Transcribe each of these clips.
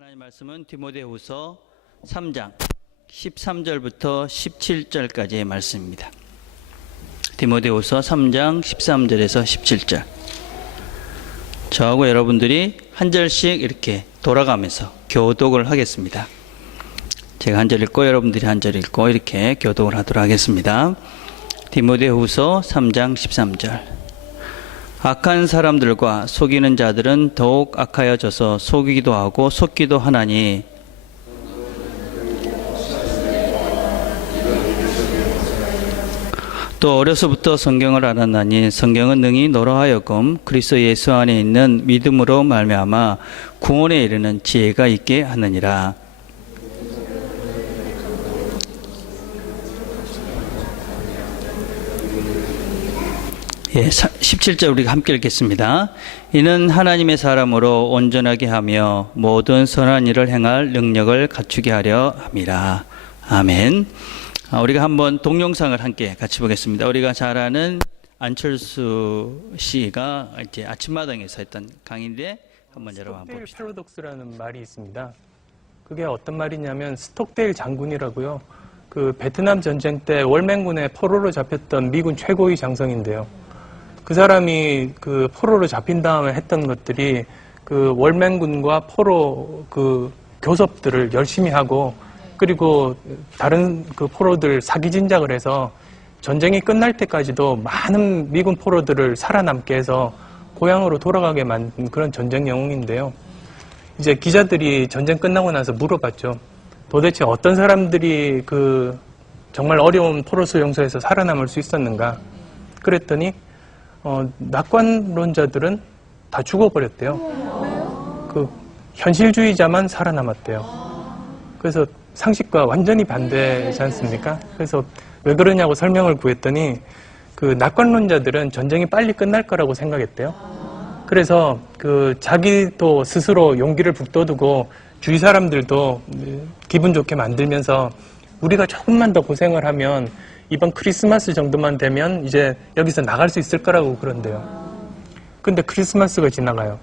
하나님 말씀은 디모데후서 3장 13절부터 17절까지의 말씀입니다. 디모데후서 3장 13절에서 17절. 저하고 여러분들이 한 절씩 이렇게 돌아가면서 교독을 하겠습니다. 제가 한 절 읽고 여러분들이 한 절 읽고 이렇게 교독을 하도록 하겠습니다. 디모데후서 3장 13절. 악한 사람들과 속이는 자들은 더욱 악하여져서 속이기도 하고 속기도 하나니 또 어려서부터 성경을 알았나니 성경은 능히 너로 하여금 그리스도 예수 안에 있는 믿음으로 말미암아 구원에 이르는 지혜가 있게 하느니라. 예, 17절 우리가 함께 읽겠습니다. 이는 하나님의 사람으로 온전하게 하며 모든 선한 일을 행할 능력을 갖추게 하려 함이라. 아멘. 우리가 한번 동영상을 함께 같이 보겠습니다. 우리가 잘 아는 안철수 씨가 이제 아침마당에서 했던 강의인데 한번 여러분 한번 봅시다. 스톡데일 패러독스라는 말이 있습니다. 그게 어떤 말이냐면 스톡데일 장군이라고요. 그 베트남 전쟁 때 월맹군의 포로로 잡혔던 미군 최고위 장성인데요. 그 사람이 그 포로로 잡힌 다음에 했던 것들이 그 월맹군과 포로 그 교섭들을 열심히 하고 그리고 다른 그 포로들 사기 진작을 해서 전쟁이 끝날 때까지도 많은 미군 포로들을 살아남게 해서 고향으로 돌아가게 만든 그런 전쟁 영웅인데요. 이제 기자들이 전쟁 끝나고 나서 물어봤죠. 도대체 어떤 사람들이 그 정말 어려운 포로 수용소에서 살아남을 수 있었는가? 그랬더니 낙관론자들은 다 죽어버렸대요. 그 현실주의자만 살아남았대요. 그래서 상식과 완전히 반대지 않습니까? 그래서 왜 그러냐고 설명을 구했더니 그 낙관론자들은 전쟁이 빨리 끝날 거라고 생각했대요. 그래서 그 자기도 스스로 용기를 북돋우고 주위 사람들도 기분 좋게 만들면서 우리가 조금만 더 고생을 하면 이번 크리스마스 정도만 되면 이제 여기서 나갈 수 있을 거라고 그런대요. 근데 크리스마스가 지나가요.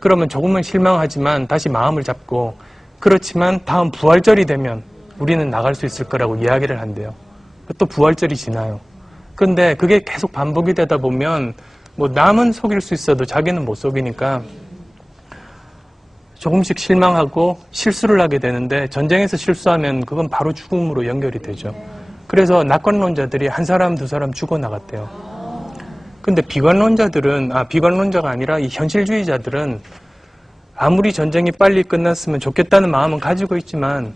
그러면 조금은 실망하지만 다시 마음을 잡고 그렇지만 다음 부활절이 되면 우리는 나갈 수 있을 거라고 이야기를 한대요. 또 부활절이 지나요. 근데 그게 계속 반복이 되다 보면 뭐 남은 속일 수 있어도 자기는 못 속이니까 조금씩 실망하고 실수를 하게 되는데 전쟁에서 실수하면 그건 바로 죽음으로 연결이 되죠. 그래서 낙관론자들이 한 사람 두 사람 죽어나갔대요. 근데 비관론자가 아니라 이 현실주의자들은 아무리 전쟁이 빨리 끝났으면 좋겠다는 마음은 가지고 있지만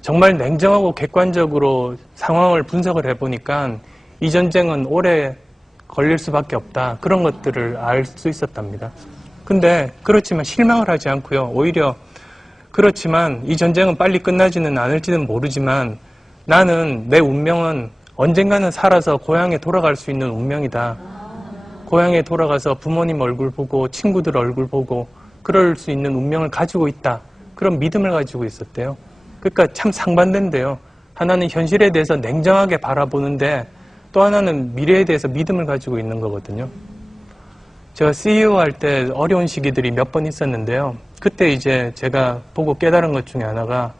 정말 냉정하고 객관적으로 상황을 분석을 해보니까 이 전쟁은 오래 걸릴 수밖에 없다. 그런 것들을 알 수 있었답니다. 근데 그렇지만 실망을 하지 않고요. 오히려 그렇지만 이 전쟁은 빨리 끝나지는 않을지는 모르지만 나는 내 운명은 언젠가는 살아서 고향에 돌아갈 수 있는 운명이다. 고향에 돌아가서 부모님 얼굴 보고 친구들 얼굴 보고 그럴 수 있는 운명을 가지고 있다. 그런 믿음을 가지고 있었대요. 그러니까 참 상반된데요. 하나는 현실에 대해서 냉정하게 바라보는데 또 하나는 미래에 대해서 믿음을 가지고 있는 거거든요. 제가 CEO 할 때 어려운 시기들이 몇 번 있었는데요. 그때 이제 제가 보고 깨달은 것 중에 하나가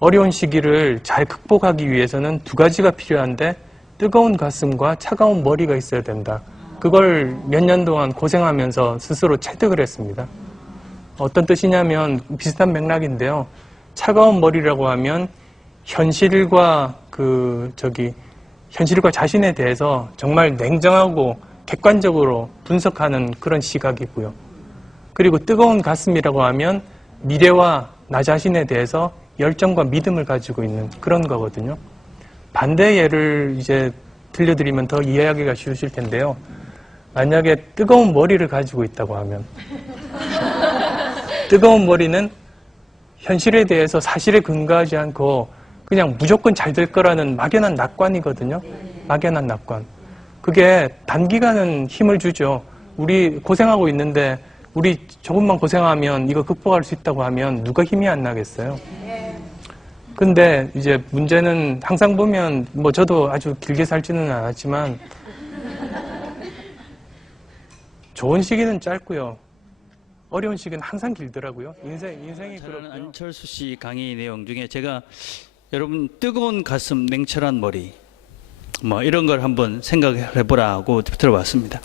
어려운 시기를 잘 극복하기 위해서는 두 가지가 필요한데 뜨거운 가슴과 차가운 머리가 있어야 된다. 그걸 몇 년 동안 고생하면서 스스로 체득을 했습니다. 어떤 뜻이냐면 비슷한 맥락인데요. 차가운 머리라고 하면 현실과 자신에 대해서 정말 냉정하고 객관적으로 분석하는 그런 시각이고요. 그리고 뜨거운 가슴이라고 하면 미래와 나 자신에 대해서 열정과 믿음을 가지고 있는 그런 거거든요. 반대 예를 이제 들려드리면 더 이해하기가 쉬우실 텐데요. 만약에 뜨거운 머리를 가지고 있다고 하면 뜨거운 머리는 현실에 대해서 사실에 근거하지 않고 그냥 무조건 잘 될 거라는 막연한 낙관이거든요. 막연한 낙관. 그게 단기간은 힘을 주죠. 우리 고생하고 있는데 우리 조금만 고생하면 이거 극복할 수 있다고 하면 누가 힘이 안 나겠어요? 근데 이제 문제는 항상 보면 뭐 저도 아주 길게 살지는 않았지만 좋은 시기는 짧고요. 어려운 시기는 항상 길더라고요. 인생이 잘 아는 그렇고요. 안철수 씨 강의 내용 중에 제가 여러분 뜨거운 가슴 냉철한 머리 뭐 이런 걸 한번 생각해 보라고 들어봤습니다.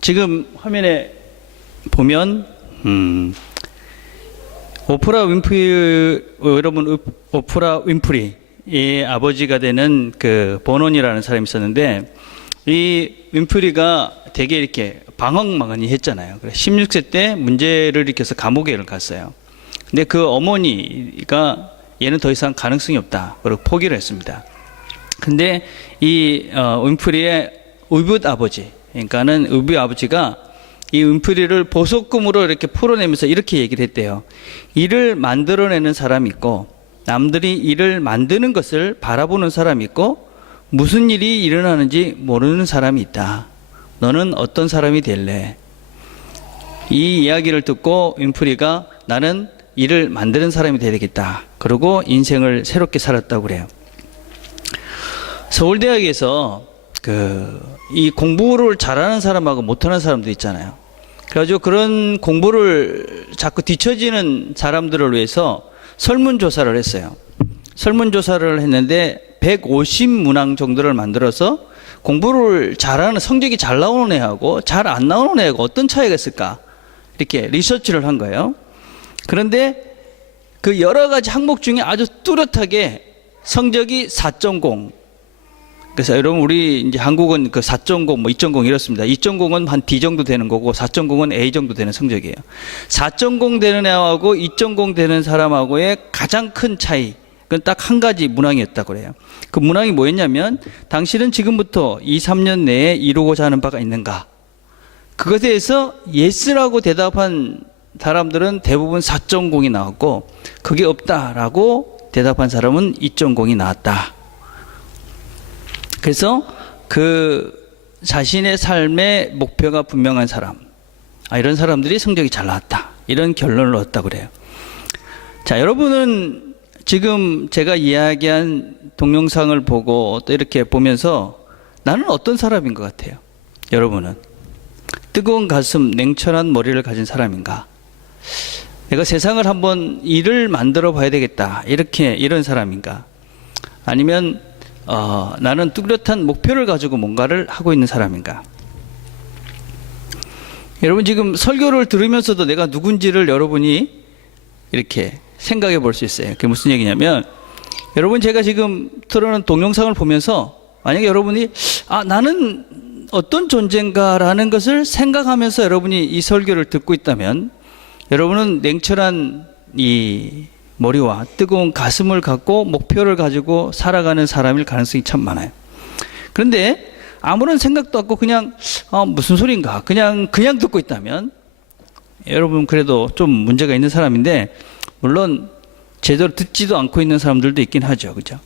지금 화면에 보면 오프라 윈프리 여러분 오프라 윈프리의 아버지가 되는 그 버논이라는 사람이 있었는데 이 윈프리가 되게 이렇게 방황망언이 했잖아요. 그래서 16세 때 문제를 일으켜서 감옥에 갔어요. 근데 그 어머니가 얘는 더 이상 가능성이 없다. 그리고 포기를 했습니다. 근데 이 윈프리의 의붓 아버지, 그러니까는 의붓 아버지가 이 윈프리를 보석금으로 이렇게 풀어내면서 이렇게 얘기를 했대요. 일을 만들어내는 사람이 있고 남들이 일을 만드는 것을 바라보는 사람이 있고 무슨 일이 일어나는지 모르는 사람이 있다. 너는 어떤 사람이 될래? 이 이야기를 듣고 윈프리가 나는 일을 만드는 사람이 되야 되겠다. 그러고 인생을 새롭게 살았다고 그래요. 서울대학에서 이 공부를 잘하는 사람하고 못하는 사람도 있잖아요. 그래가지고 그런 공부를 자꾸 뒤처지는 사람들을 위해서 설문조사를 했어요. 설문조사를 했는데 150문항 정도를 만들어서 공부를 잘하는 성적이 잘 나오는 애하고 잘 안 나오는 애하고 어떤 차이가 있을까 이렇게 리서치를 한 거예요. 그런데 그 여러 가지 항목 중에 아주 뚜렷하게 성적이 4.0. 그래서 여러분 우리 이제 한국은 그 4.0 뭐 2.0 이렇습니다. 2.0은 한 D 정도 되는 거고 4.0은 A 정도 되는 성적이에요. 4.0 되는 애하고 2.0 되는 사람하고의 가장 큰 차이 그건 딱 한 가지 문항이었다고 그래요. 그 문항이 뭐였냐면 당신은 지금부터 2, 3년 내에 이루고자 하는 바가 있는가? 그것에 대해서 예스라고 대답한 사람들은 대부분 4.0이 나왔고 그게 없다라고 대답한 사람은 2.0이 나왔다. 그래서 그 자신의 삶의 목표가 분명한 사람, 이런 사람들이 성적이 잘 나왔다. 이런 결론을 얻었다고 그래요. 자, 여러분은 지금 제가 이야기한 동영상을 보고 또 이렇게 보면서 나는 어떤 사람인 것 같아요? 여러분은 뜨거운 가슴, 냉철한 머리를 가진 사람인가? 내가 세상을 한번 일을 만들어 봐야 되겠다. 이런 사람인가? 아니면 나는 뚜렷한 목표를 가지고 뭔가를 하고 있는 사람인가? 여러분 지금 설교를 들으면서도 내가 누군지를 여러분이 이렇게 생각해 볼 수 있어요. 그게 무슨 얘기냐면 여러분 제가 지금 틀어놓은 동영상을 보면서 만약에 여러분이 나는 어떤 존재인가라는 것을 생각하면서 여러분이 이 설교를 듣고 있다면 여러분은 냉철한 이 머리와 뜨거운 가슴을 갖고 목표를 가지고 살아가는 사람일 가능성이 참 많아요. 그런데 아무런 생각도 없고 그냥 무슨 소린가 그냥 듣고 있다면 여러분 그래도 좀 문제가 있는 사람인데 물론 제대로 듣지도 않고 있는 사람들도 있긴 하죠. 그죠?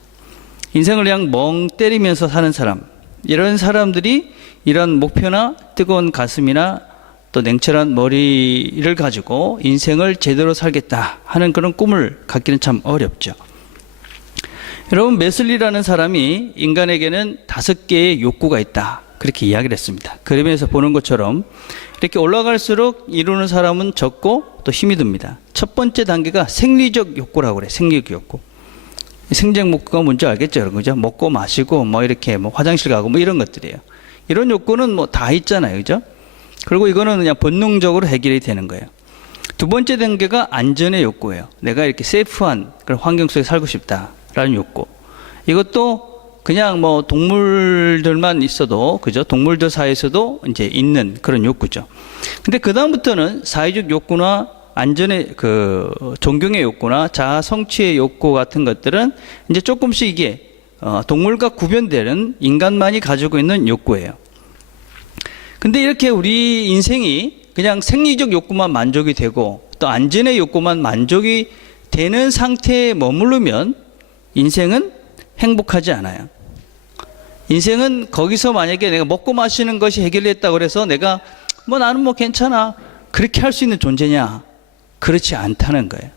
인생을 그냥 멍 때리면서 사는 사람 이런 사람들이 이런 목표나 뜨거운 가슴이나 또 냉철한 머리를 가지고 인생을 제대로 살겠다 하는 그런 꿈을 갖기는 참 어렵죠. 여러분 메슬리라는 사람이 인간에게는 5개의 욕구가 있다 그렇게 이야기를 했습니다. 그림에서 보는 것처럼 이렇게 올라갈수록 이루는 사람은 적고 또 힘이 듭니다. 첫 번째 단계가 생리적 욕구라고 그래요. 생리적 욕구. 생적 욕구가 뭔지 알겠죠, 여러분? 그죠? 먹고 마시고 뭐 이렇게 뭐 화장실 가고 뭐 이런 것들이에요. 이런 욕구는 뭐 다 있잖아요, 그죠? 그리고 이거는 그냥 본능적으로 해결이 되는 거예요. 두 번째 단계가 안전의 욕구예요. 내가 이렇게 세이프한 그런 환경 속에 살고 싶다라는 욕구. 이것도 그냥 뭐 동물들만 있어도, 그죠? 동물들 사이에서도 이제 있는 그런 욕구죠. 근데 그다음부터는 사회적 욕구나 안전의 존경의 욕구나 자아 성취의 욕구 같은 것들은 이제 조금씩 이게 동물과 구별되는 인간만이 가지고 있는 욕구예요. 근데 이렇게 우리 인생이 그냥 생리적 욕구만 만족이 되고 또 안전의 욕구만 만족이 되는 상태에 머무르면 인생은 행복하지 않아요. 인생은 거기서 만약에 내가 먹고 마시는 것이 해결됐다고 그래서 내가 나는 괜찮아 그렇게 할 수 있는 존재냐? 그렇지 않다는 거예요.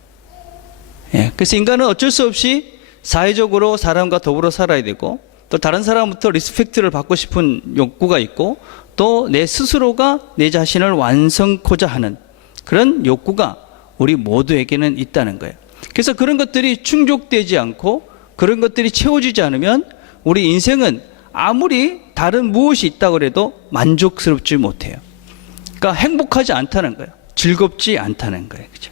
예, 그래서 인간은 어쩔 수 없이 사회적으로 사람과 더불어 살아야 되고 또 다른 사람부터 리스펙트를 받고 싶은 욕구가 있고 또 내 스스로가 내 자신을 완성코자 하는 그런 욕구가 우리 모두에게는 있다는 거예요. 그래서 그런 것들이 충족되지 않고 그런 것들이 채워지지 않으면 우리 인생은 아무리 다른 무엇이 있다고 해도 만족스럽지 못해요. 그러니까 행복하지 않다는 거예요. 즐겁지 않다는 거예요. 그죠?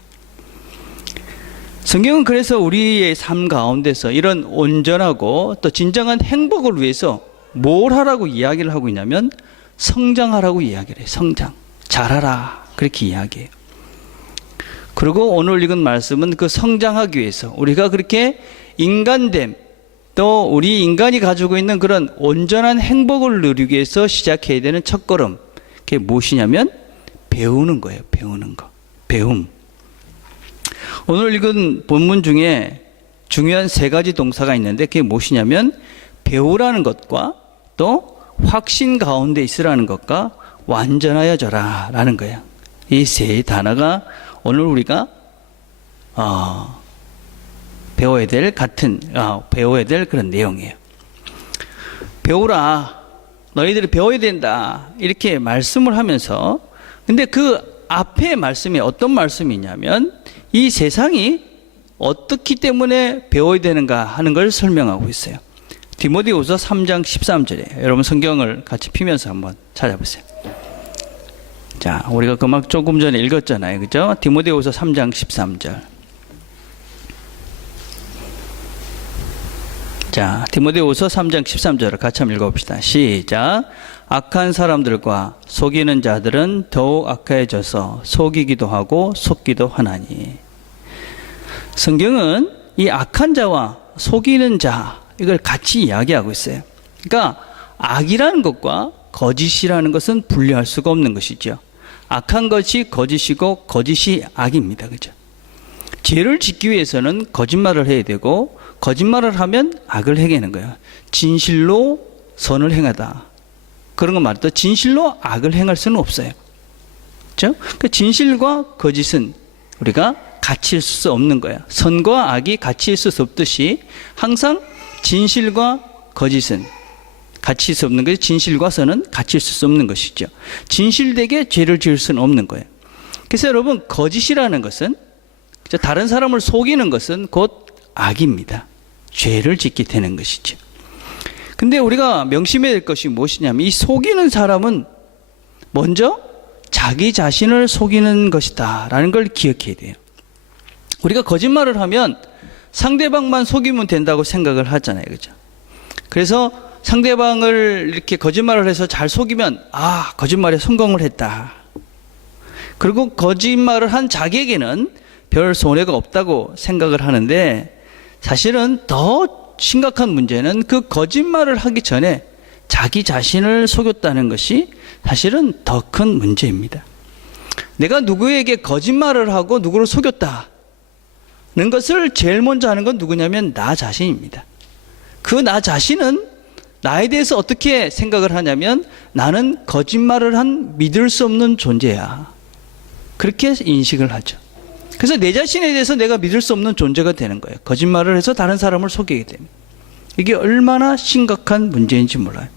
성경은 그래서 우리의 삶 가운데서 이런 온전하고 또 진정한 행복을 위해서 뭘 하라고 이야기를 하고 있냐면 성장하라고 이야기를 해요. 성장. 잘하라. 그렇게 이야기해요. 그리고 오늘 읽은 말씀은 그 성장하기 위해서 우리가 그렇게 인간됨, 또 우리 인간이 가지고 있는 그런 온전한 행복을 누리기 위해서 시작해야 되는 첫걸음. 그게 무엇이냐면 배우는 거예요. 배우는 거. 배움. 오늘 읽은 본문 중에 중요한 세 가지 동사가 있는데 그게 무엇이냐면 배우라는 것과 또 확신 가운데 있으라는 것과 완전하여져라 라는 거예요. 이 세 단어가 오늘 우리가 배워야 될 그런 내용이에요. 배우라. 너희들이 배워야 된다. 이렇게 말씀을 하면서 근데 그 앞에 말씀이 어떤 말씀이냐면 이 세상이 어떻기 때문에 배워야 되는가 하는 걸 설명하고 있어요. 디모데후서 3장 13절에 여러분 성경을 같이 피면서 한번 찾아보세요. 자, 우리가 그만 조금 전에 읽었잖아요. 그죠? 디모데후서 3장 13절. 자, 디모데후서 3장 13절을 같이 한번 읽어봅시다. 시작. 악한 사람들과 속이는 자들은 더욱 악해져서 속이기도 하고 속기도 하나니. 성경은 이 악한 자와 속이는 자 이걸 같이 이야기하고 있어요. 그러니까 악이라는 것과 거짓이라는 것은 분리할 수가 없는 것이죠. 악한 것이 거짓이고 거짓이 악입니다. 그죠? 죄를 짓기 위해서는 거짓말을 해야 되고 거짓말을 하면 악을 행하는 거예요. 진실로 선을 행하다. 그런 거 말도 진실로 악을 행할 수는 없어요. 그렇죠? 그 진실과 거짓은 우리가 같이 있을 수 없는 거예요. 선과 악이 같이 있을 수 없듯이 항상 진실과 거짓은 같이 있을 수 없는 것이 진실과 선은 같이 있을 수 없는 것이죠. 진실되게 죄를 지을 수는 없는 거예요. 그래서 여러분 거짓이라는 것은 다른 사람을 속이는 것은 곧 악입니다. 죄를 짓게 되는 것이죠. 근데 우리가 명심해야 될 것이 무엇이냐면 이 속이는 사람은 먼저 자기 자신을 속이는 것이다 라는 걸 기억해야 돼요. 우리가 거짓말을 하면 상대방만 속이면 된다고 생각을 하잖아요. 그죠? 그래서 상대방을 이렇게 거짓말을 해서 잘 속이면 거짓말에 성공을 했다. 그리고 거짓말을 한 자기에게는 별 손해가 없다고 생각을 하는데 사실은 더 심각한 문제는 그 거짓말을 하기 전에 자기 자신을 속였다는 것이 사실은 더 큰 문제입니다. 내가 누구에게 거짓말을 하고 누구를 속였다는 것을 제일 먼저 하는 건 누구냐면 나 자신입니다. 그 나 자신은 나에 대해서 어떻게 생각을 하냐면 나는 거짓말을 한 믿을 수 없는 존재야. 그렇게 인식을 하죠. 그래서 내 자신에 대해서 내가 믿을 수 없는 존재가 되는 거예요. 거짓말을 해서 다른 사람을 속이게 됩니다. 이게 얼마나 심각한 문제인지 몰라요.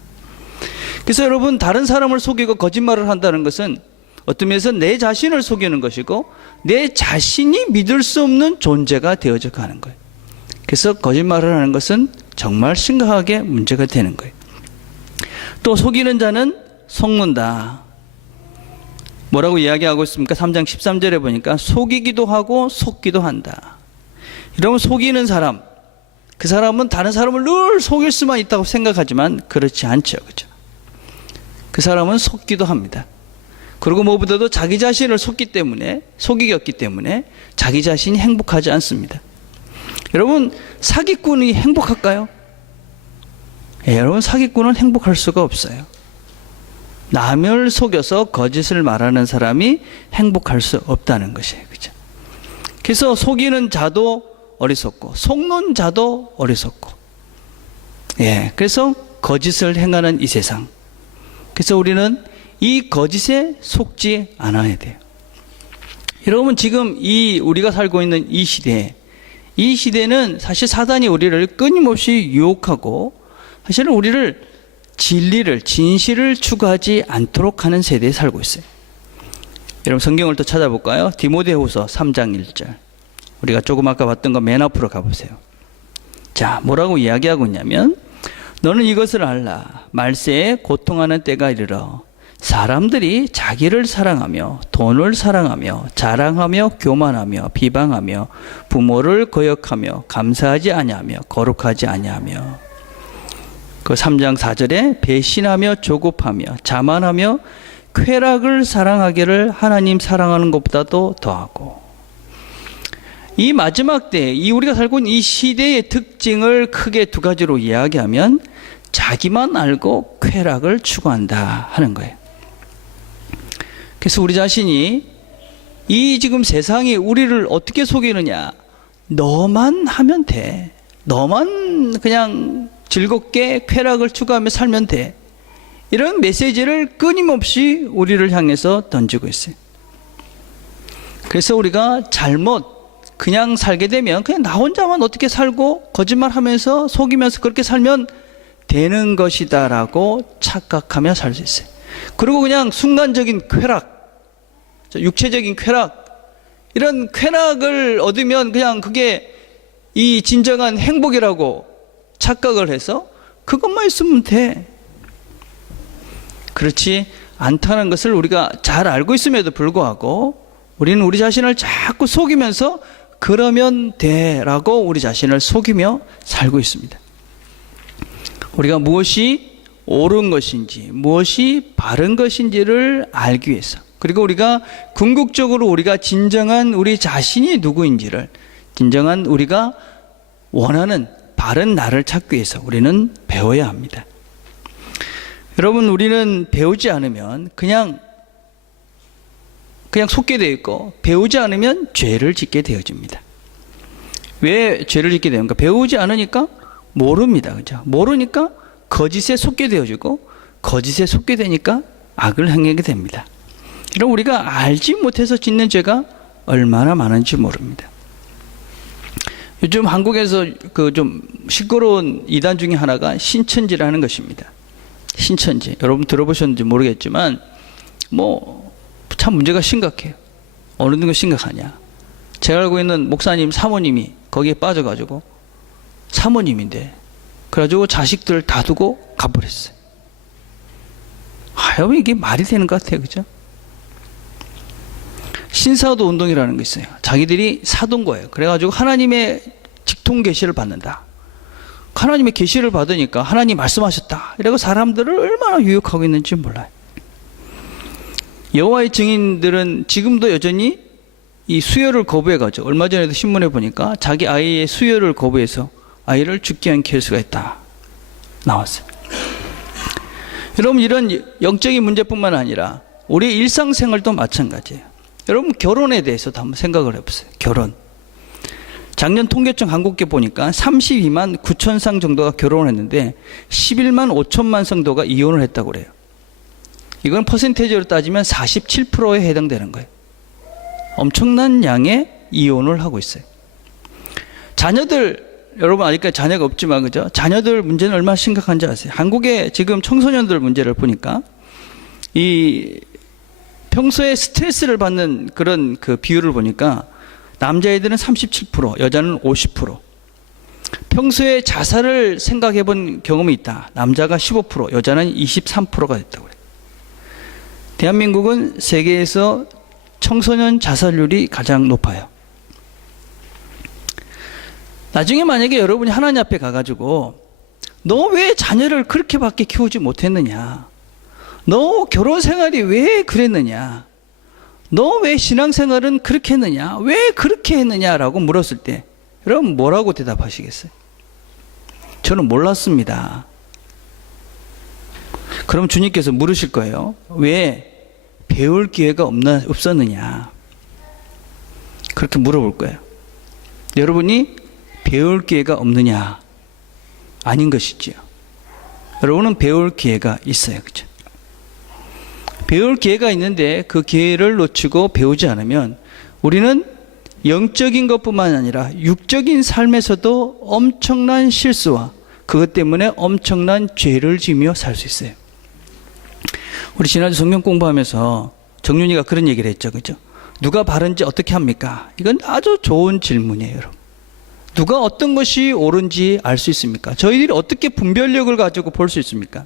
그래서 여러분 다른 사람을 속이고 거짓말을 한다는 것은 어떤 면에서 내 자신을 속이는 것이고 내 자신이 믿을 수 없는 존재가 되어져 가는 거예요. 그래서 거짓말을 하는 것은 정말 심각하게 문제가 되는 거예요. 또 속이는 자는 속는다. 뭐라고 이야기하고 있습니까? 3장 13절에 보니까 속이기도 하고 속기도 한다. 여러분 속이는 사람, 그 사람은 다른 사람을 늘 속일 수만 있다고 생각하지만 그렇지 않죠. 그죠? 그 사람은 속기도 합니다. 그리고 무엇보다도 자기 자신을 속이기 때문에 자기 자신이 행복하지 않습니다. 여러분 사기꾼이 행복할까요? 여러분 사기꾼은 행복할 수가 없어요. 남을 속여서 거짓을 말하는 사람이 행복할 수 없다는 것이에요. 그죠? 그래서 속이는 자도 어리석고 속는 자도 어리석고 그래서 거짓을 행하는 이 세상. 그래서 우리는 이 거짓에 속지 않아야 돼요. 여러분 지금 우리가 살고 있는 이 시대는 사실 사단이 우리를 끊임없이 유혹하고 사실은 우리를 진리를, 진실을 추구하지 않도록 하는 세대에 살고 있어요. 여러분 성경을 또 찾아볼까요? 디모데후서 3장 1절. 우리가 조금 아까 봤던 거 맨 앞으로 가보세요. 자, 뭐라고 이야기하고 있냐면, 너는 이것을 알라. 말세에 고통하는 때가 이르러 사람들이 자기를 사랑하며 돈을 사랑하며 자랑하며 교만하며 비방하며 부모를 거역하며 감사하지 아니하며 거룩하지 아니하며, 그 3장 4절에 배신하며 조급하며 자만하며 쾌락을 사랑하기를 하나님 사랑하는 것보다도 더하고. 이 마지막 때, 이 우리가 살고 있는 이 시대의 특징을 크게 두 가지로 이야기하면 자기만 알고 쾌락을 추구한다 하는 거예요. 그래서 우리 자신이 이 지금 세상이 우리를 어떻게 속이느냐, 너만 하면 돼, 너만 그냥 즐겁게 쾌락을 추구하며 살면 돼, 이런 메시지를 끊임없이 우리를 향해서 던지고 있어요. 그래서 우리가 잘못 그냥 살게 되면 그냥 나 혼자만 어떻게 살고 거짓말하면서 속이면서 그렇게 살면 되는 것이다 라고 착각하며 살 수 있어요. 그리고 그냥 순간적인 쾌락, 육체적인 쾌락, 이런 쾌락을 얻으면 그냥 그게 이 진정한 행복이라고 착각을 해서 그것만 있으면 돼. 그렇지 않다는 것을 우리가 잘 알고 있음에도 불구하고 우리는 우리 자신을 자꾸 속이면서 그러면 돼 라고 우리 자신을 속이며 살고 있습니다. 우리가 무엇이 옳은 것인지, 무엇이 바른 것인지를 알기 위해서, 그리고 우리가 궁극적으로 우리가 진정한 우리 자신이 누구인지를, 진정한 우리가 원하는 바른 나를 찾기 위해서 우리는 배워야 합니다. 여러분, 우리는 배우지 않으면 그냥 속게 되어 있고, 배우지 않으면 죄를 짓게 되어집니다. 왜 죄를 짓게 됩니까? 배우지 않으니까 모릅니다. 그죠? 모르니까 거짓에 속게 되어지고, 거짓에 속게 되니까 악을 행하게 됩니다. 그럼 우리가 알지 못해서 짓는 죄가 얼마나 많은지 모릅니다. 요즘 한국에서 그 좀 시끄러운 이단 중에 하나가 신천지라는 것입니다. 신천지. 여러분 들어보셨는지 모르겠지만, 참 문제가 심각해요. 어느 정도 심각하냐. 제가 알고 있는 목사님 사모님이 거기에 빠져가지고, 사모님인데, 그래가지고 자식들 다 두고 가버렸어요. 여러분 이게 말이 되는 것 같아요. 그죠? 신사도 운동이라는 게 있어요. 자기들이 사둔 거예요. 그래가지고 하나님의 직통 계시를 받는다. 하나님의 계시를 받으니까 하나님 말씀하셨다. 이러고 사람들을 얼마나 유혹하고 있는지 몰라요. 여호와의 증인들은 지금도 여전히 이 수혈을 거부해가지고, 얼마 전에도 신문에 보니까 자기 아이의 수혈을 거부해서 아이를 죽게 한 케이스가 있다 나왔어요. 여러분, 이런 영적인 문제뿐만 아니라 우리 일상생활도 마찬가지예요. 여러분, 결혼에 대해서도 한번 생각을 해보세요. 결혼. 작년 통계청 한국계 보니까 32만 9천 쌍 정도가 결혼을 했는데 11만 5천만 성도가 이혼을 했다고 그래요. 이건 퍼센테이지로 따지면 47%에 해당되는 거예요. 엄청난 양의 이혼을 하고 있어요. 자녀들, 여러분 아직까지 자녀가 없지만, 그죠? 자녀들 문제는 얼마나 심각한지 아세요? 한국의 지금 청소년들 문제를 보니까 이 평소에 스트레스를 받는 그런 그 비율을 보니까 남자애들은 37%, 여자는 50%. 평소에 자살을 생각해 본 경험이 있다. 남자가 15%, 여자는 23%가 됐다고 그래요. 대한민국은 세계에서 청소년 자살률이 가장 높아요. 나중에 만약에 여러분이 하나님 앞에 가가지고, 너 왜 자녀를 그렇게밖에 키우지 못했느냐? 너 결혼 생활이 왜 그랬느냐? 너 왜 신앙생활은 그렇게 했느냐? 왜 그렇게 했느냐라고 물었을 때 여러분 뭐라고 대답하시겠어요? 저는 몰랐습니다. 그럼 주님께서 물으실 거예요. 왜 배울 기회가 없었느냐? 그렇게 물어볼 거예요. 여러분이 배울 기회가 없느냐? 아닌 것이지요. 여러분은 배울 기회가 있어요. 그렇죠? 배울 기회가 있는데 그 기회를 놓치고 배우지 않으면 우리는 영적인 것뿐만 아니라 육적인 삶에서도 엄청난 실수와 그것 때문에 엄청난 죄를 지며 살 수 있어요. 우리 지난주 성경 공부하면서 정윤이가 그런 얘기를 했죠. 그죠? 누가 바른지 어떻게 합니까? 이건 아주 좋은 질문이에요, 여러분. 누가 어떤 것이 옳은지 알 수 있습니까? 저희들이 어떻게 분별력을 가지고 볼 수 있습니까?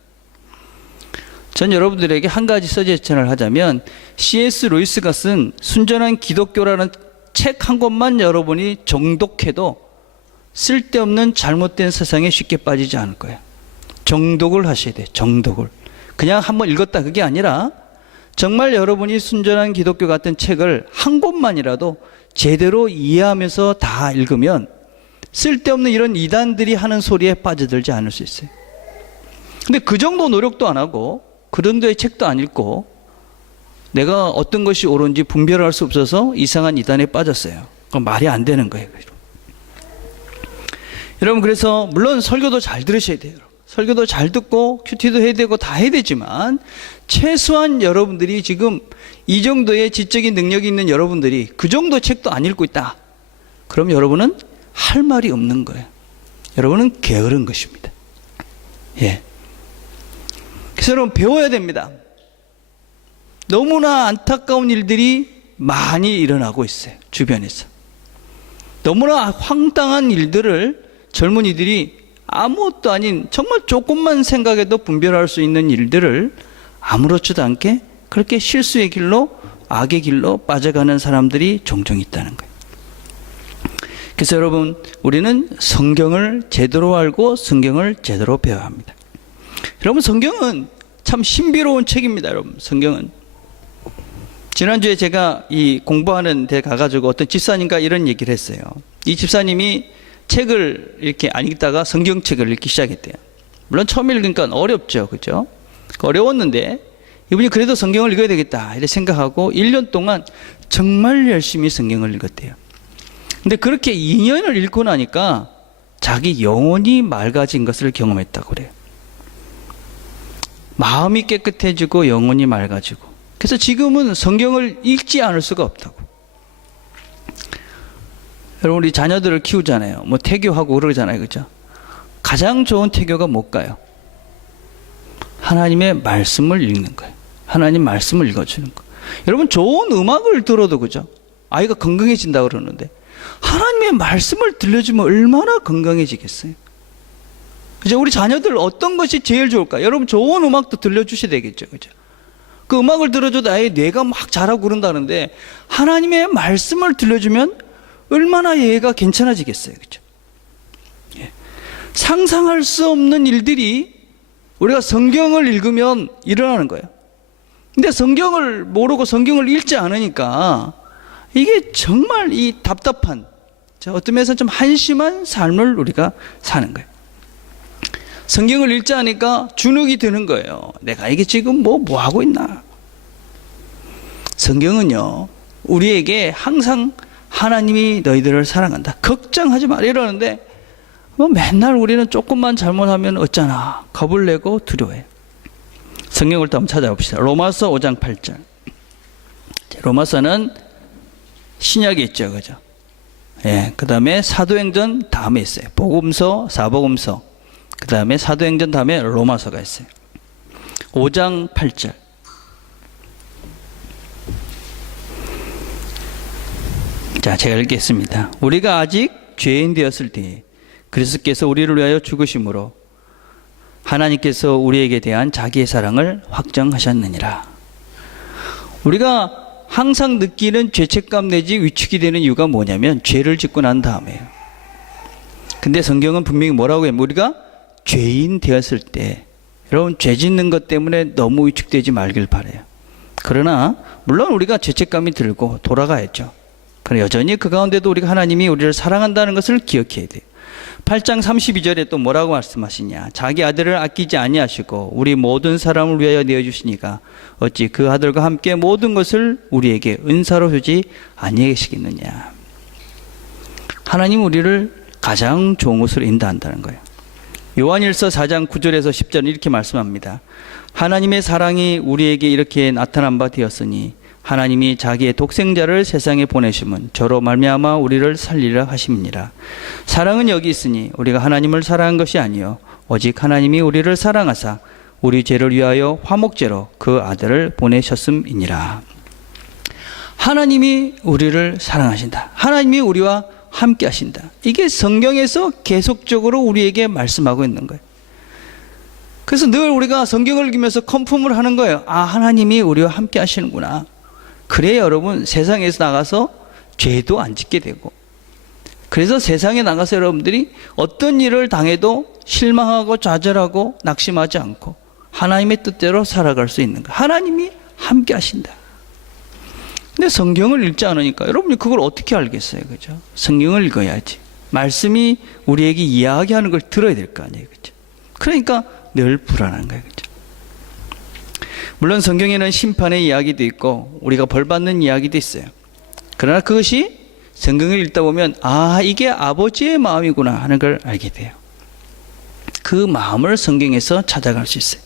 전 여러분들에게 한 가지 서제션을 하자면 C.S. 루이스가 쓴 순전한 기독교라는 책 한 권만 여러분이 정독해도 쓸데없는 잘못된 세상에 쉽게 빠지지 않을 거예요. 정독을 하셔야 돼요. 정독을. 그냥 한번 읽었다 그게 아니라 정말 여러분이 순전한 기독교 같은 책을 한 권만이라도 제대로 이해하면서 다 읽으면 쓸데없는 이런 이단들이 하는 소리에 빠져들지 않을 수 있어요. 근데 그 정도 노력도 안 하고 그 정도의 책도 안 읽고 내가 어떤 것이 옳은지 분별할 수 없어서 이상한 이단에 빠졌어요. 그건 말이 안 되는 거예요. 여러분, 그래서 물론 설교도 잘 들으셔야 돼요. 설교도 잘 듣고 큐티도 해야 되고 다 해야 되지만 최소한 여러분들이 지금 이 정도의 지적인 능력이 있는 여러분들이 그 정도 책도 안 읽고 있다. 그럼 여러분은 할 말이 없는 거예요. 여러분은 게으른 것입니다. 예. 그래서 여러분 배워야 됩니다. 너무나 안타까운 일들이 많이 일어나고 있어요. 주변에서. 너무나 황당한 일들을 젊은이들이 아무것도 아닌 정말 조금만 생각해도 분별할 수 있는 일들을 아무렇지도 않게 그렇게 실수의 길로 악의 길로 빠져가는 사람들이 종종 있다는 거예요. 그래서 여러분, 우리는 성경을 제대로 알고 성경을 제대로 배워야 합니다. 여러분, 성경은 참 신비로운 책입니다. 여러분, 성경은. 지난주에 제가 이 공부하는 데 가가지고 어떤 집사님과 이런 얘기를 했어요. 이 집사님이 책을 이렇게 안 읽다가 성경책을 읽기 시작했대요. 물론 처음 읽으니까 어렵죠. 그죠? 어려웠는데 이분이 그래도 성경을 읽어야 되겠다 이렇게 생각하고 1년 동안 정말 열심히 성경을 읽었대요. 근데 그렇게 2년을 읽고 나니까 자기 영혼이 맑아진 것을 경험했다고 그래요. 마음이 깨끗해지고 영혼이 맑아지고. 그래서 지금은 성경을 읽지 않을 수가 없다고. 여러분, 우리 자녀들을 키우잖아요. 뭐 태교하고 그러잖아요. 그죠? 가장 좋은 태교가 뭘까요? 하나님의 말씀을 읽는 거예요. 하나님 말씀을 읽어주는 거. 여러분, 좋은 음악을 들어도 그죠? 아이가 건강해진다고 그러는데 하나님의 말씀을 들려주면 얼마나 건강해지겠어요? 그죠? 우리 자녀들 어떤 것이 제일 좋을까? 여러분, 좋은 음악도 들려주셔야 되겠죠. 그죠? 그 음악을 들어줘도 아예 뇌가 막 자라고 그런다는데 하나님의 말씀을 들려주면 얼마나 얘가 괜찮아지겠어요. 그죠? 예. 상상할 수 없는 일들이 우리가 성경을 읽으면 일어나는 거예요. 근데 성경을 모르고 성경을 읽지 않으니까 이게 정말 이 답답한, 어떤 면에서 좀 한심한 삶을 우리가 사는 거예요. 성경을 읽지 않으니까 주눅이 드는 거예요. 내가 이게 지금 뭐 하고 있나? 성경은요, 우리에게 항상 하나님이 너희들을 사랑한다. 걱정하지 마. 이러는데, 뭐 맨날 우리는 조금만 잘못하면 어쩌나. 겁을 내고 두려워해요. 성경을 또 한번 찾아봅시다. 로마서 5장 8절. 로마서는 신약에 있죠. 그죠? 예. 그 다음에 사도행전 다음에 있어요. 복음서, 사복음서. 그 다음에 사도행전 다음에 로마서가 있어요. 5장 8절. 자, 제가 읽겠습니다. 우리가 아직 죄인 되었을 때 그리스도께서 우리를 위하여 죽으심으로 하나님께서 우리에게 대한 자기의 사랑을 확정하셨느니라. 우리가 항상 느끼는 죄책감 내지 위축이 되는 이유가 뭐냐면 죄를 짓고 난 다음에요. 근데 성경은 분명히 뭐라고 해요? 우리가 죄인 되었을 때, 여러분, 죄 짓는 것 때문에 너무 위축되지 말길 바라요. 그러나 물론 우리가 죄책감이 들고 돌아가야죠. 그러나 여전히 그 가운데도 우리가 하나님이 우리를 사랑한다는 것을 기억해야 돼요. 8장 32절에 또 뭐라고 말씀하시냐? 자기 아들을 아끼지 아니하시고 우리 모든 사람을 위하여 내어주시니까 어찌 그 아들과 함께 모든 것을 우리에게 은사로 주지 아니하시겠느냐? 하나님 우리를 가장 좋은 곳으로 인도한다는 거예요. 요한일서 4장 9절에서 10절 이렇게 말씀합니다. 하나님의 사랑이 우리에게 이렇게 나타난 바 되었으니 하나님이 자기의 독생자를 세상에 보내심은 저로 말미암아 우리를 살리려 하심이니라. 사랑은 여기 있으니 우리가 하나님을 사랑한 것이 아니요 오직 하나님이 우리를 사랑하사 우리 죄를 위하여 화목제로 그 아들을 보내셨음이니라. 하나님이 우리를 사랑하신다. 하나님이 우리와 함께 하신다. 이게 성경에서 계속적으로 우리에게 말씀하고 있는 거예요. 그래서 늘 우리가 성경을 읽으면서 컨펌을 하는 거예요. 아, 하나님이 우리와 함께 하시는구나. 그래야 여러분 세상에서 나가서 죄도 안 짓게 되고, 그래서 세상에 나가서 여러분들이 어떤 일을 당해도 실망하고 좌절하고 낙심하지 않고 하나님의 뜻대로 살아갈 수 있는 거예요. 하나님이 함께 하신다. 근데 성경을 읽지 않으니까 여러분이 그걸 어떻게 알겠어요? 그죠? 성경을 읽어야지. 말씀이 우리에게 이야기하는 걸 들어야 될 거 아니에요. 그죠? 그러니까 늘 불안한 거예요. 그죠? 물론 성경에는 심판의 이야기도 있고 우리가 벌 받는 이야기도 있어요. 그러나 그것이 성경을 읽다 보면 아, 이게 아버지의 마음이구나 하는 걸 알게 돼요. 그 마음을 성경에서 찾아갈 수 있어요.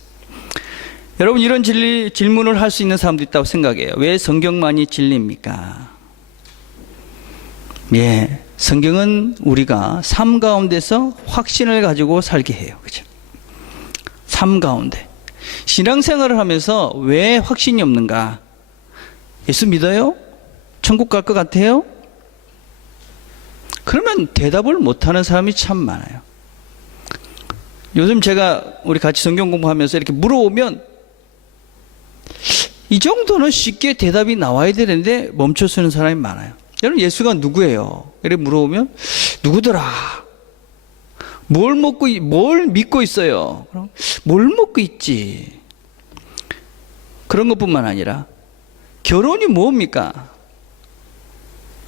여러분, 이런 질문을 할 수 있는 사람도 있다고 생각해요. 왜 성경만이 진리입니까? 예, 성경은 우리가 삶 가운데서 확신을 가지고 살게 해요. 그죠? 삶 가운데. 신앙생활을 하면서 왜 확신이 없는가? 예수 믿어요? 천국 갈 것 같아요? 그러면 대답을 못하는 사람이 참 많아요. 요즘 제가 우리 같이 성경 공부하면서 이렇게 물어보면 이 정도는 쉽게 대답이 나와야 되는데 멈춰서는 사람이 많아요. 여러분, 예수가 누구예요? 이렇게 물어보면 누구더라? 뭘 믿고 있어요? 그럼 뭘 먹고 있지? 그런 것뿐만 아니라 결혼이 뭡니까?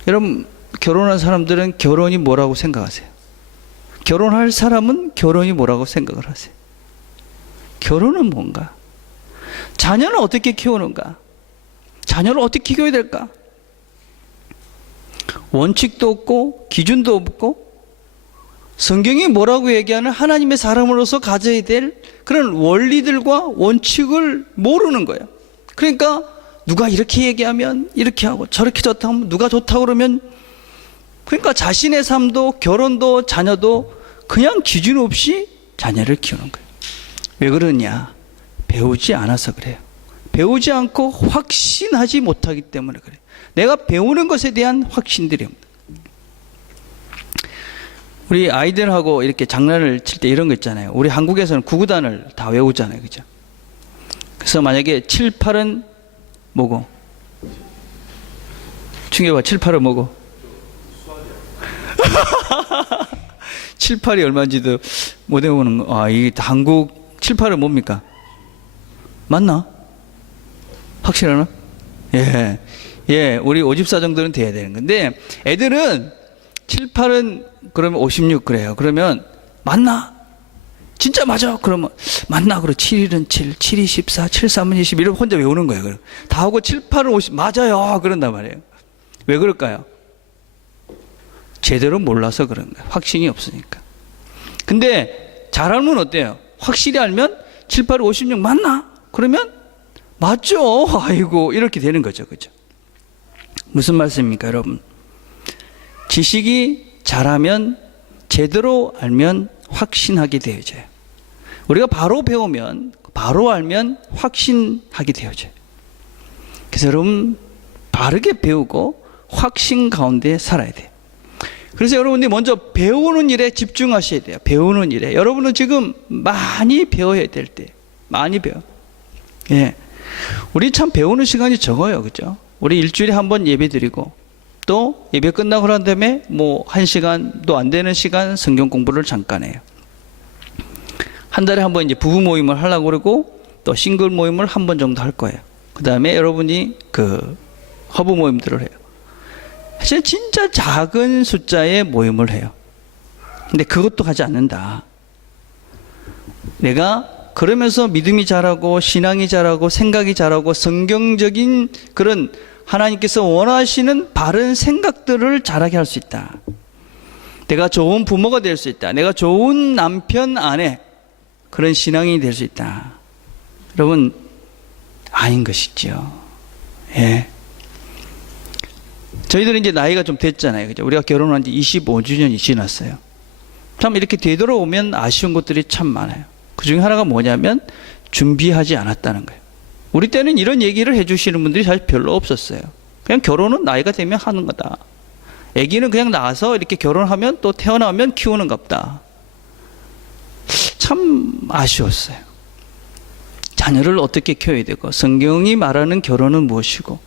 여러분, 결혼한 사람들은 결혼이 뭐라고 생각하세요? 결혼할 사람은 결혼이 뭐라고 생각을 하세요? 결혼은 뭔가? 자녀는 어떻게 키우는가? 자녀를 어떻게 키워야 될까? 원칙도 없고 기준도 없고 성경이 뭐라고 얘기하는 하나님의 사람으로서 가져야 될 그런 원리들과 원칙을 모르는 거예요. 그러니까 누가 이렇게 얘기하면 이렇게 하고 저렇게 좋다고 하면 누가 좋다고 그러면, 그러니까 자신의 삶도 결혼도 자녀도 그냥 기준 없이 자녀를 키우는 거예요. 왜 그러냐? 배우지 않아서 그래요. 배우지 않고 확신하지 못하기 때문에 그래요. 내가 배우는 것에 대한 확신들이 없는 거예요. 우리 아이들하고 이렇게 장난을 칠 때 이런 거 있잖아요. 우리 한국에서는 구구단을 다 외우잖아요. 그죠? 그래서 만약에 7, 8은 뭐고? 충격봐, 7, 8은 뭐고? 7, 8이 얼마인지도 못 외우는 거. 아, 이 한국 7, 8은 뭡니까? 맞나? 확실하나? 예. 예, 우리 54 정도는 돼야 되는 건데, 애들은 7, 8은 그러면 56 그래요. 그러면 맞나? 진짜 맞아. 그러면 맞나? 그럼 7일은 7, 7이 14, 7, 3은 20 이러고 혼자 외우는 거예요. 다 하고 7, 8은 50 맞아요. 그런단 말이에요. 왜 그럴까요? 제대로 몰라서 그런 거예요. 확신이 없으니까. 근데 잘 알면 어때요? 확실히 알면 7, 8, 56 맞나? 그러면 맞죠. 아이고, 이렇게 되는 거죠. 그죠? 무슨 말씀입니까, 여러분? 지식이 잘하면, 제대로 알면 확신하게 되어져요. 우리가 바로 배우면, 바로 알면 확신하게 되어져요. 그래서 여러분, 바르게 배우고 확신 가운데 살아야 돼요. 그래서 여러분들이 먼저 배우는 일에 집중하셔야 돼요. 배우는 일에. 여러분은 지금 많이 배워야 될 때, 많이 배워. 예. 우리 참 배우는 시간이 적어요. 그죠? 우리 일주일에 한 번 예배 드리고, 또 예배 끝나고 난 다음에 뭐 1시간도 안 되는 시간 성경 공부를 잠깐 해요. 한 달에 한 번 이제 부부 모임을 하려고 그러고, 또 싱글 모임을 한 번 정도 할 거예요. 그 다음에 여러분이 그 허브 모임들을 해요. 사실 진짜 작은 숫자의 모임을 해요. 근데 그것도 하지 않는다. 내가 그러면서 믿음이 자라고 신앙이 자라고 생각이 자라고 성경적인 그런 하나님께서 원하시는 바른 생각들을 자라게 할 수 있다. 내가 좋은 부모가 될 수 있다. 내가 좋은 남편, 아내, 그런 신앙이 될 수 있다. 여러분, 아닌 것이죠. 예. 저희들은 이제 나이가 좀 됐잖아요. 그죠? 우리가 결혼한 지 25주년이 지났어요. 참 이렇게 되돌아오면 아쉬운 것들이 참 많아요. 그 중에 하나가 뭐냐면 준비하지 않았다는 거예요. 우리 때는 이런 얘기를 해주시는 분들이 사실 별로 없었어요. 그냥 결혼은 나이가 되면 하는 거다. 아기는 그냥 낳아서 이렇게 결혼하면 또 태어나면 키우는 겁다. 참 아쉬웠어요. 자녀를 어떻게 키워야 되고 성경이 말하는 결혼은 무엇이고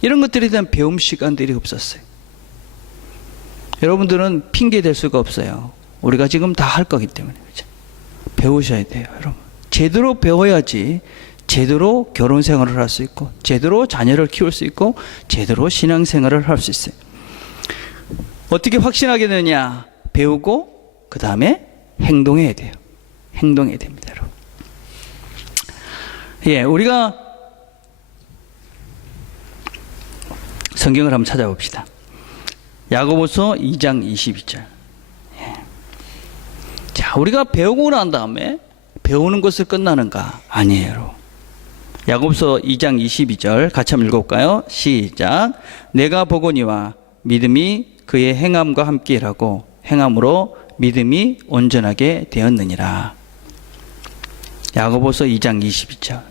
이런 것들에 대한 배움 시간들이 없었어요. 여러분들은 핑계 댈 수가 없어요. 우리가 지금 다 할 거기 때문에. 그렇죠? 배우셔야 돼요, 여러분. 제대로 배워야지 제대로 결혼 생활을 할 수 있고 제대로 자녀를 키울 수 있고 제대로 신앙 생활을 할 수 있어요. 어떻게 확신하게 되느냐? 배우고 그 다음에 행동해야 돼요. 행동해야 됩니다, 여러분. 예, 우리가 성경을 한번 찾아봅시다. 야고보서 2장 22절. 예. 자, 우리가 배우고 난 다음에 배우는 것을 끝나는가? 아니에요, 여러분. 야고보서 2장 22절 같이 한번 읽어볼까요? 시작. 내가 보거니와 믿음이 그의 행함과 함께 일하고 행함으로 믿음이 온전하게 되었느니라. 야고보서 2장 22절.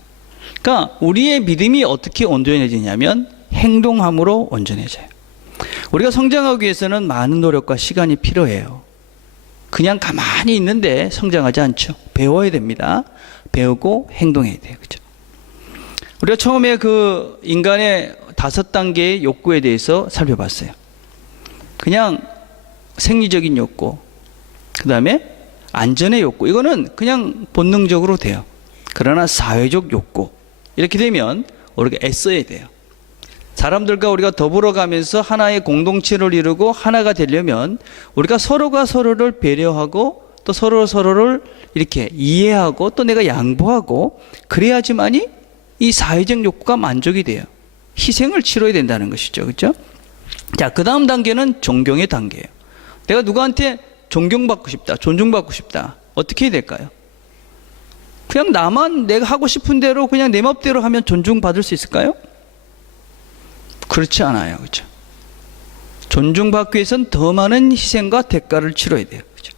그러니까 우리의 믿음이 어떻게 온전해지냐면 행동함으로 온전해져요. 우리가 성장하기 위해서는 많은 노력과 시간이 필요해요. 그냥 가만히 있는데 성장하지 않죠. 배워야 됩니다. 배우고 행동해야 돼요. 그죠? 우리가 처음에 그 인간의 5단계의 욕구에 대해서 살펴봤어요. 그냥 생리적인 욕구, 그 다음에 안전의 욕구. 이거는 그냥 본능적으로 돼요. 그러나 사회적 욕구. 이렇게 되면 우리가 애써야 돼요. 사람들과 우리가 더불어 가면서 하나의 공동체를 이루고 하나가 되려면 우리가 서로가 서로를 배려하고 또 서로를 이렇게 이해하고 또 내가 양보하고 그래야지만이 이 사회적 욕구가 만족이 돼요. 희생을 치러야 된다는 것이죠. 그렇죠? 자, 그 다음 단계는 존경의 단계예요. 내가 누구한테 존경받고 싶다, 존중받고 싶다. 어떻게 해야 될까요? 그냥 나만 내가 하고 싶은 대로 그냥 내 맘대로 하면 존중받을 수 있을까요? 그렇지 않아요. 그렇죠? 존중받기 위해서는 더 많은 희생과 대가를 치러야 돼요. 그렇죠?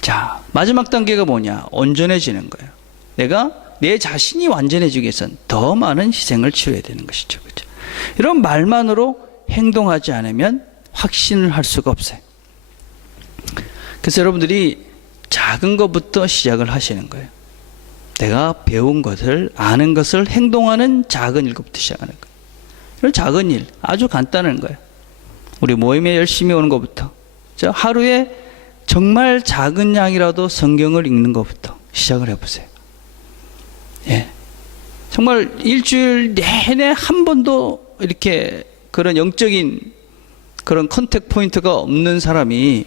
자, 마지막 단계가 뭐냐? 온전해지는 거예요. 내가 내 자신이 완전해지기 위해서는 더 많은 희생을 치러야 되는 것이죠. 그렇죠? 이런 말만으로 행동하지 않으면 확신을 할 수가 없어요. 그래서 여러분들이 작은 것부터 시작을 하시는 거예요. 내가 배운 것을, 아는 것을 행동하는 작은 일부터 시작하는 거예요. 이런 작은 일, 아주 간단한 거예요. 우리 모임에 열심히 오는 것부터, 하루에 정말 작은 양이라도 성경을 읽는 것부터 시작을 해보세요. 예. 정말 일주일 내내 한 번도 이렇게 그런 영적인 그런 컨택 포인트가 없는 사람이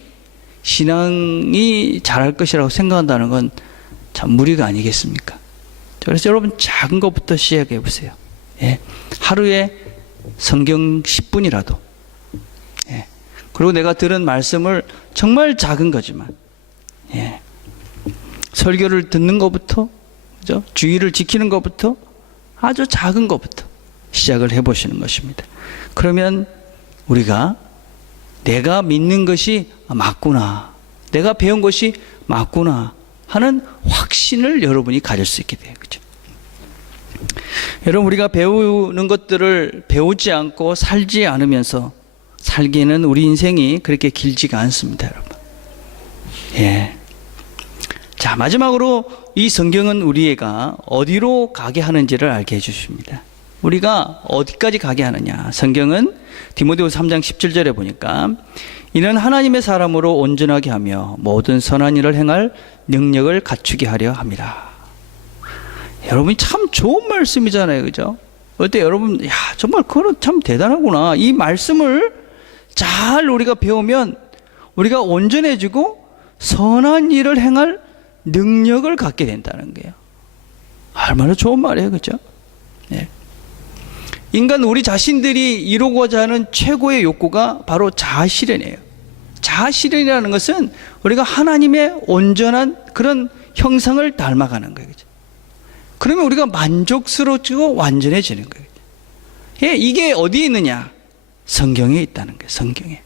신앙이 잘할 것이라고 생각한다는 건 참 무리가 아니겠습니까? 그래서 여러분 작은 것부터 시작해 보세요. 예. 하루에 성경 10분이라도. 예. 그리고 내가 들은 말씀을 정말 작은 거지만, 예. 설교를 듣는 것부터, 그죠? 주의를 지키는 것부터 아주 작은 것부터 시작을 해보시는 것입니다. 그러면 우리가 내가 믿는 것이 맞구나, 내가 배운 것이 맞구나 하는 확신을 여러분이 가질 수 있게 돼요. 그죠? 여러분, 우리가 배우는 것들을 배우지 않고 살지 않으면서 살기에는 우리 인생이 그렇게 길지가 않습니다, 여러분. 예. 자, 마지막으로 이 성경은 우리가 어디로 가게 하는지를 알게 해주십니다. 우리가 어디까지 가게 하느냐? 성경은 디모데후서 3장 17절에 보니까 이는 하나님의 사람으로 온전하게 하며 모든 선한 일을 행할 능력을 갖추게 하려 합니다. 여러분이 참 좋은 말씀이잖아요. 그죠? 어때 여러분, 야, 정말 그건 참 대단하구나. 이 말씀을 잘 우리가 배우면 우리가 온전해지고 선한 일을 행할 능력을 갖게 된다는 거예요. 얼마나 좋은 말이에요. 그죠? 예. 인간 우리 자신들이 이루고자 하는 최고의 욕구가 바로 자아실현이에요. 자아실현이라는 것은 우리가 하나님의 온전한 그런 형상을 닮아가는 거예요. 그죠? 그러면 우리가 만족스러워지고 완전해지는 거예요. 예, 이게 어디에 있느냐? 성경에 있다는 거예요. 성경에.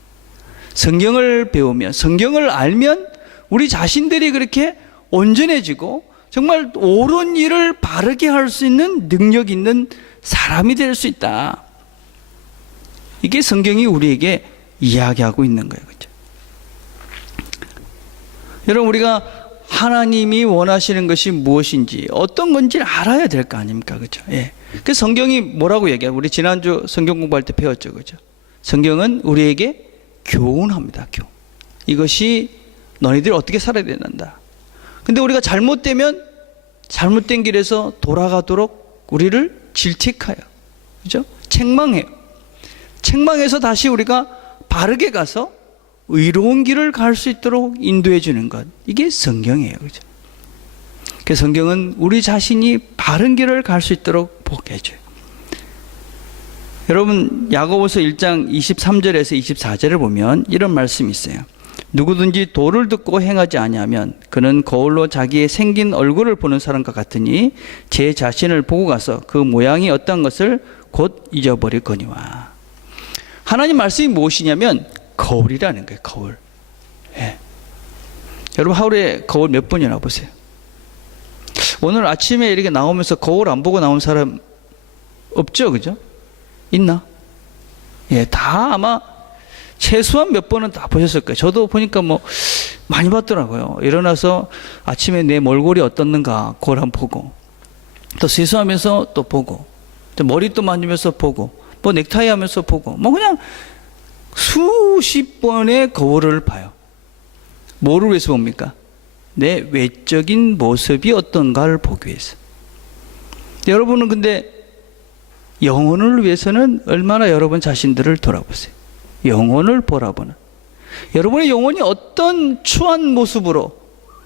성경을 배우면, 성경을 알면 우리 자신들이 그렇게 온전해지고 정말 옳은 일을 바르게 할 수 있는 능력 있는 사람이 될 수 있다. 이게 성경이 우리에게 이야기하고 있는 거예요. 그렇죠? 여러분, 우리가 하나님이 원하시는 것이 무엇인지, 어떤 건지 알아야 될 거 아닙니까? 그죠? 예. 그 성경이 뭐라고 얘기해요? 우리 지난주 성경 공부할 때 배웠죠. 그죠? 성경은 우리에게 교훈합니다. 교훈. 이것이 너희들이 어떻게 살아야 된다. 근데 우리가 잘못되면 잘못된 길에서 돌아가도록 우리를 질책해요. 그죠? 책망해요. 책망해서 다시 우리가 바르게 가서 의로운 길을 갈 수 있도록 인도해 주는 것. 이게 성경이에요. 그죠? 그 성경은 우리 자신이 바른 길을 갈 수 있도록 보게 해줘요. 여러분, 야고보서 1장 23절에서 24절을 보면 이런 말씀이 있어요. 누구든지 도를 듣고 행하지 아니하면 그는 거울로 자기의 생긴 얼굴을 보는 사람과 같으니 제 자신을 보고 가서 그 모양이 어떤 것을 곧 잊어버리거니와. 하나님 말씀이 무엇이냐면 거울이라는 거예요. 거울. 예. 여러분, 하루에 거울 몇 번이나 보세요? 오늘 아침에 이렇게 나오면서 거울 안 보고 나온 사람 없죠? 그죠? 있나? 예, 다 아마 최소한 몇 번은 다 보셨을 거예요. 저도 보니까 뭐 많이 봤더라고요. 일어나서 아침에 내 몰골이 어떻는가 거울 한번 보고, 또 세수하면서 또 보고, 또 머리 또 만지면서 보고, 뭐 넥타이 하면서 보고, 뭐 그냥 수십 번의 거울을 봐요. 뭐를 위해서 봅니까? 내 외적인 모습이 어떤가를 보기 위해서. 여러분은 근데 영혼을 위해서는 얼마나 여러분 자신들을 돌아보세요. 영혼을 보라보는. 여러분의 영혼이 어떤 추한 모습으로,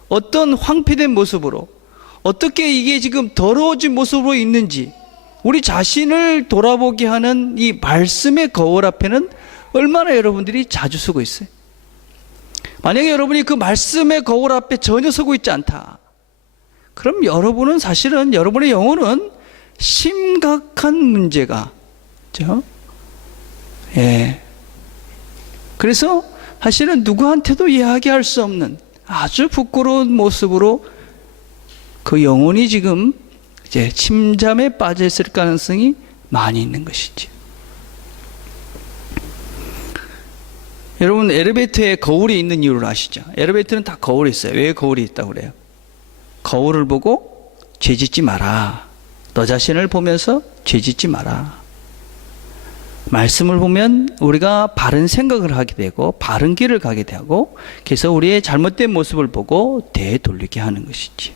어떤 황폐된 모습으로, 어떻게 이게 지금 더러워진 모습으로 있는지 우리 자신을 돌아보게 하는 이 말씀의 거울 앞에는 얼마나 여러분들이 자주 서고 있어요. 만약에 여러분이 그 말씀의 거울 앞에 전혀 서고 있지 않다, 그럼 여러분은 사실은 여러분의 영혼은 심각한 문제가 있죠. 예. 그래서 사실은 누구한테도 이야기할 수 없는 아주 부끄러운 모습으로 그 영혼이 지금 이제 침잠에 빠져 있을 가능성이 많이 있는 것이지. 여러분, 엘리베이터에 거울이 있는 이유를 아시죠? 엘리베이터는 다 거울이 있어요. 왜 거울이 있다고 그래요? 거울을 보고 죄짓지 마라. 너 자신을 보면서 죄짓지 마라. 말씀을 보면 우리가 바른 생각을 하게 되고 바른 길을 가게 되고, 그래서 우리의 잘못된 모습을 보고 되돌리게 하는 것이지.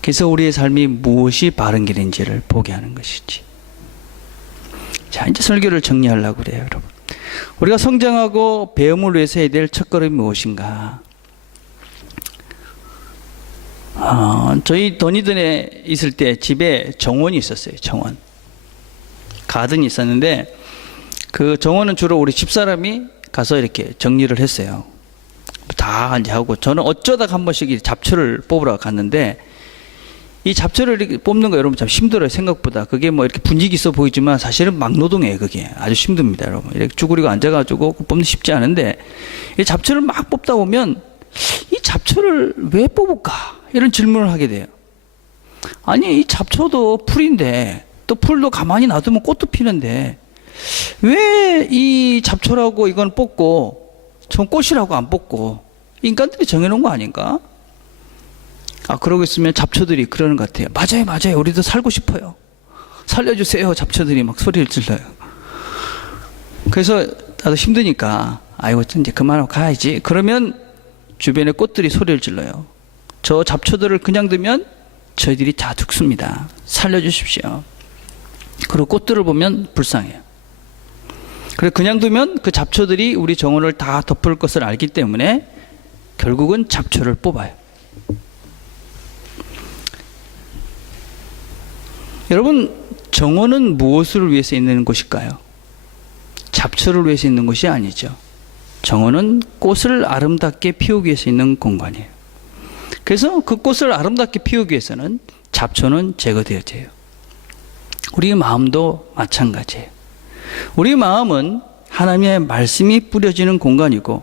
그래서 우리의 삶이 무엇이 바른 길인지를 보게 하는 것이지. 자, 이제 설교를 정리하려고 그래요, 여러분. 우리가 성장하고 배움을 위해서 해야 될 첫걸음이 무엇인가? 저희 도니든에 있을 때 집에 정원이 있었어요. 정원. 가든이 있었는데 그 정원은 주로 우리 집사람이 가서 이렇게 정리를 했어요. 다 이제 하고, 저는 어쩌다가 한 번씩 잡초를 뽑으러 갔는데, 이 잡초를 이렇게 뽑는 거 여러분 참 힘들어요. 생각보다. 그게 뭐 이렇게 분위기 있어 보이지만 사실은 막노동이에요. 그게 아주 힘듭니다, 여러분. 이렇게 쭈그리고 앉아가지고 뽑는 쉽지 않은데, 이 잡초를 막 뽑다 보면 이 잡초를 왜 뽑을까? 이런 질문을 하게 돼요. 아니, 이 잡초도 풀인데, 또 풀도 가만히 놔두면 꽃도 피는데 왜 이 잡초라고 이건 뽑고 전 꽃이라고 안 뽑고, 인간들이 정해놓은 거 아닌가? 그러고 있으면 잡초들이 그러는 것 같아요. 맞아요, 맞아요. 우리도 살고 싶어요. 살려주세요. 잡초들이 막 소리를 질러요. 그래서 나도 힘드니까 아이고 이제 그만하고 가야지. 그러면 주변에 꽃들이 소리를 질러요. 저 잡초들을 그냥 두면 저희들이 다 죽습니다. 살려주십시오. 그리고 꽃들을 보면 불쌍해요. 그리고 그냥 두면 그 잡초들이 우리 정원을 다 덮을 것을 알기 때문에 결국은 잡초를 뽑아요. 여러분, 정원은 무엇을 위해서 있는 곳일까요? 잡초를 위해서 있는 곳이 아니죠. 정원은 꽃을 아름답게 피우기 위해서 있는 공간이에요. 그래서 그 꽃을 아름답게 피우기 위해서는 잡초는 제거되어져요. 우리 마음도 마찬가지예요. 우리 마음은 하나님의 말씀이 뿌려지는 공간이고,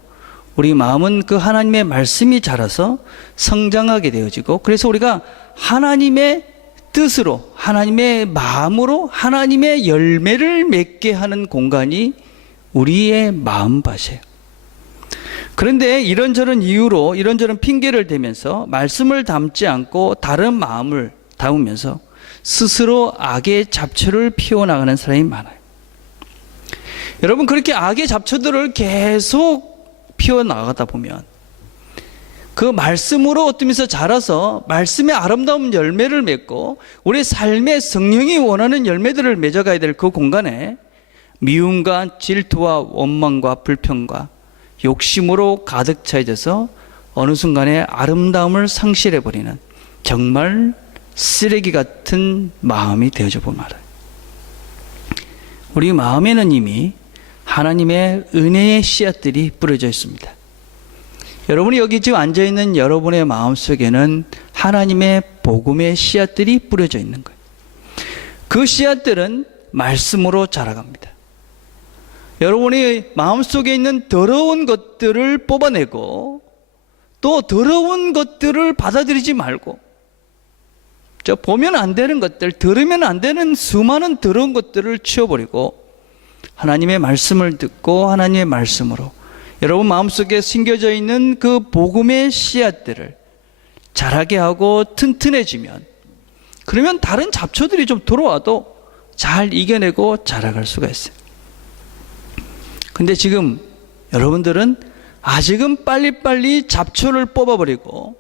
우리 마음은 그 하나님의 말씀이 자라서 성장하게 되어지고, 그래서 우리가 하나님의 뜻으로, 하나님의 마음으로 하나님의 열매를 맺게 하는 공간이 우리의 마음밭이에요. 그런데 이런저런 이유로 이런저런 핑계를 대면서 말씀을 담지 않고 다른 마음을 담으면서 스스로 악의 잡초를 피워나가는 사람이 많아요. 여러분, 그렇게 악의 잡초들을 계속 피워나가다 보면 그 말씀으로 어떠면서 자라서 말씀의 아름다운 열매를 맺고 우리 삶의 성령이 원하는 열매들을 맺어가야 될 그 공간에 미움과 질투와 원망과 불평과 욕심으로 가득 차져서 어느 순간에 아름다움을 상실해버리는 정말 쓰레기 같은 마음이 되어져 보면 알아요. 우리 마음에는 이미 하나님의 은혜의 씨앗들이 뿌려져 있습니다. 여러분이 여기 지금 앉아있는 여러분의 마음속에는 하나님의 복음의 씨앗들이 뿌려져 있는 거예요. 그 씨앗들은 말씀으로 자라갑니다. 여러분이 마음속에 있는 더러운 것들을 뽑아내고 또 더러운 것들을 받아들이지 말고 보면 안 되는 것들, 들으면 안 되는 수많은 더러운 것들을 치워버리고 하나님의 말씀을 듣고 하나님의 말씀으로 여러분 마음속에 심겨져 있는 그 복음의 씨앗들을 자라게 하고 튼튼해지면, 그러면 다른 잡초들이 좀 들어와도 잘 이겨내고 자라갈 수가 있어요. 근데 지금 여러분들은 아직은 빨리빨리 잡초를 뽑아버리고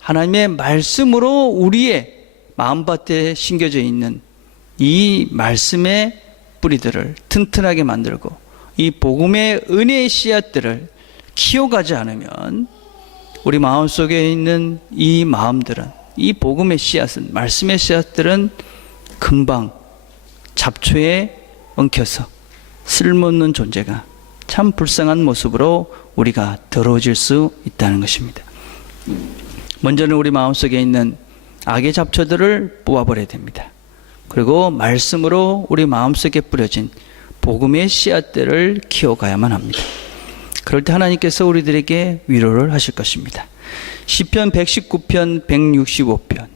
하나님의 말씀으로 우리의 마음밭에 심겨져 있는 이 말씀의 뿌리들을 튼튼하게 만들고 이 복음의 은혜의 씨앗들을 키워가지 않으면 우리 마음속에 있는 이 마음들은, 이 복음의 씨앗은, 말씀의 씨앗들은 금방 잡초에 엉켜서 쓸모없는 존재가 참 불쌍한 모습으로 우리가 더러워질 수 있다는 것입니다. 먼저는 우리 마음속에 있는 악의 잡초들을 뽑아버려야 됩니다. 그리고 말씀으로 우리 마음속에 뿌려진 복음의 씨앗들을 키워가야만 합니다. 그럴 때 하나님께서 우리들에게 위로를 하실 것입니다. 시편 119편 165편,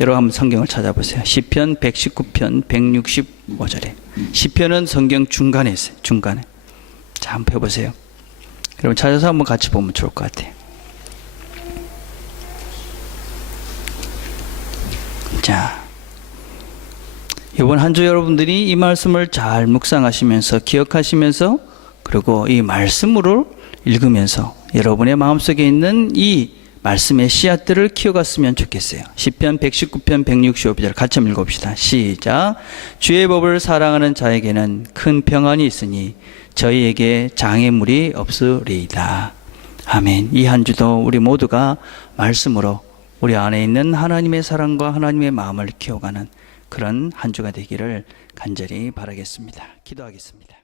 여러분 한번 성경을 찾아보세요. 시편 119편 165절에, 시편은 성경 중간에 있어요. 중간에. 자, 한번 펴보세요. 여러분 찾아서 한번 같이 보면 좋을 것 같아요. 자, 이번 한 주 여러분들이 이 말씀을 잘 묵상하시면서 기억하시면서, 그리고 이 말씀으로 읽으면서 여러분의 마음속에 있는 이 말씀의 씨앗들을 키워갔으면 좋겠어요. 시편 119편 165절 같이 한번 읽어봅시다. 시작. 주의 법을 사랑하는 자에게는 큰 평안이 있으니 저희에게 장애물이 없으리이다. 아멘. 이 한 주도 우리 모두가 말씀으로 우리 안에 있는 하나님의 사랑과 하나님의 마음을 키워가는 그런 한 주가 되기를 간절히 바라겠습니다. 기도하겠습니다.